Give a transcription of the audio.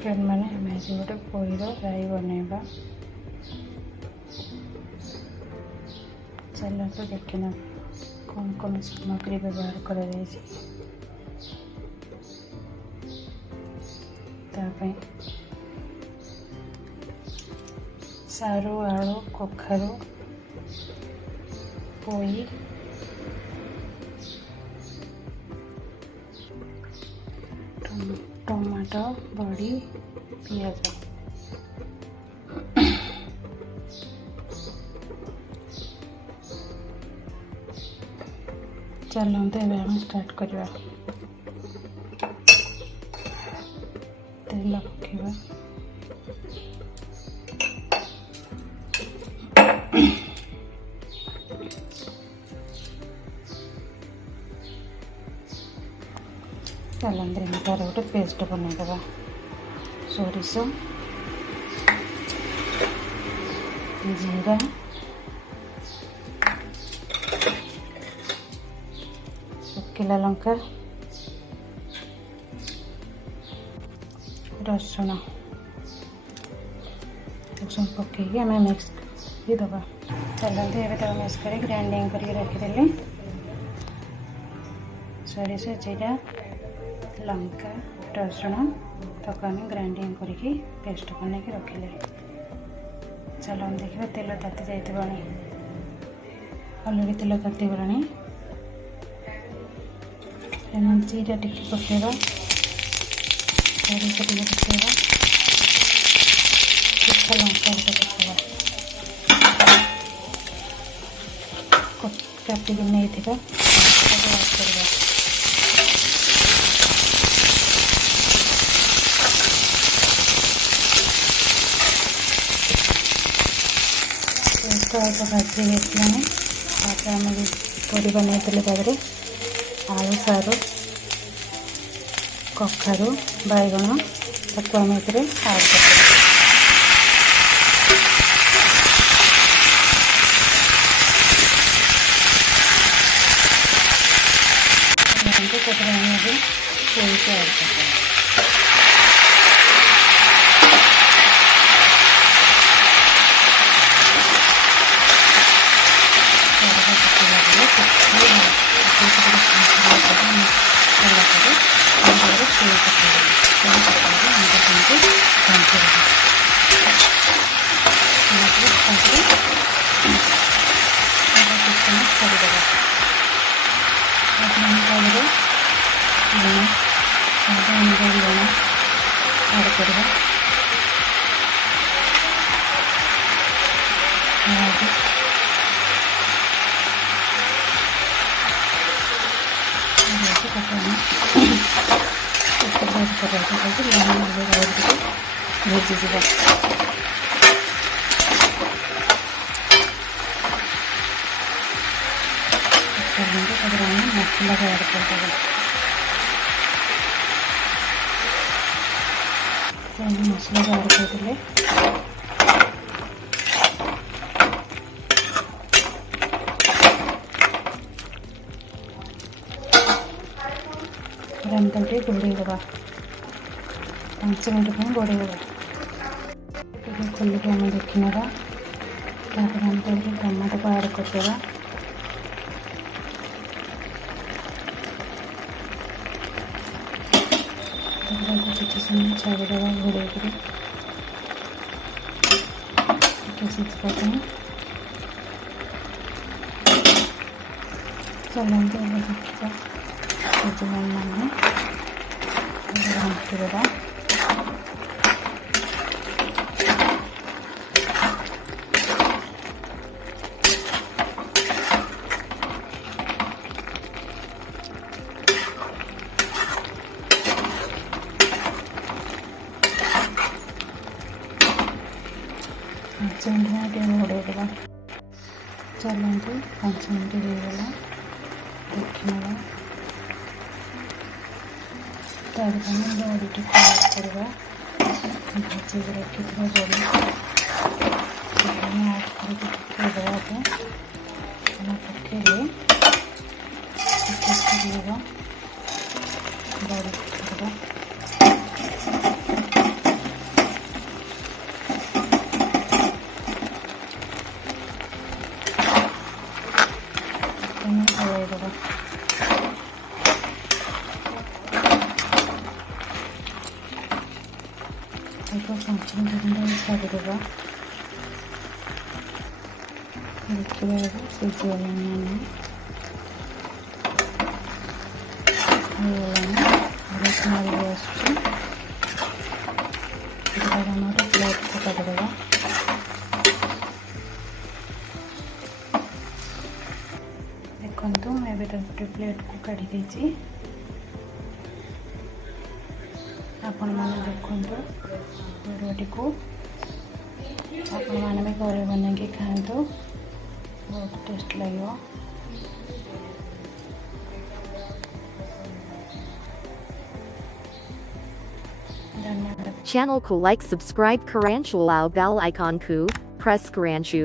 Friend मैंने आम आज गोटे पोईर राई बनइबा चलते देखना कौन कौन सामग्री व्यवहार कर सारू आलू कखारू पोई टमाटो बड़ी पियाज चलते आम स्टार्ट करवा तेल पकेवा चलते तार गोटे पेस्ट बनईदे सोरिष जीरा शुखिला लंका रसुण पकईकि आम मिक्स करदे चलते ये मिक्स कर ग्राइंडिंग करके रखीदे सोरिष जीरा लंका रसुण तक आम ग्राइंडिंग करके पेस्ट बन के रखिले चलो हम देखा तेल ताती जाइए अलरेडी तेल ताती गलानी जीरा टिके पकेवा सोरिष टिके पकेवा शुखा लंका पकेवा काटिक नहीं थी अल्प भाजी गलानी आम पोरी बनई तादे आलू सारू कखारू बैगण ताको आम एड भेजी मसला ऐड करदे मसला ऐड करदे गंटे घोड़े दबा 5 मिनट घोड़े दबा खोलिक आम देखने टमाटो को ऐड करदे किसी समय छाड़ीदेवा घोड़े सीझापी चलते देखा सीझे घाटीदेवा घोड़े देवा चलते 5 मिनट होगा देखने बड़ी टिके करवा भाजी रखी बड़ी ऐड करके पकेले बड़ी ଏକ 5 ମିନିଟ୍ ଖଣ୍ଡେ ଛାଡ଼ିଦେବା। ଦେଖିବା ସିଝିଗଲାଣି ନା ନାହିଁ। ହେଇଗଲାଣି, ଭଲ ସ୍ମେଲ୍ ବି ଆସୁଛି। ଏଟାକୁ ଆମେ ଗୋଟେ ପ୍ଲେଟ୍କୁ କାଢ଼ିଦେବା। ଦେଖନ୍ତୁ, ମୁଁ ଏବେ ତାକୁ ଗୋଟେ ପ୍ଲେଟ୍କୁ କାଢ଼ି ଦେଇଛି। ଆପଣମାନେ ଦେଖନ୍ତୁ ଭିଡ଼ିଓଟିକୁ, ଆପଣମାନେ ବି ଘରେ ବନେଇକି ଖାଆନ୍ତୁ, ବହୁତ ଟେଷ୍ଟ ଲାଗିବ। Channel ko like subscribe Karanchu lao bell icon ku, press Karanchu.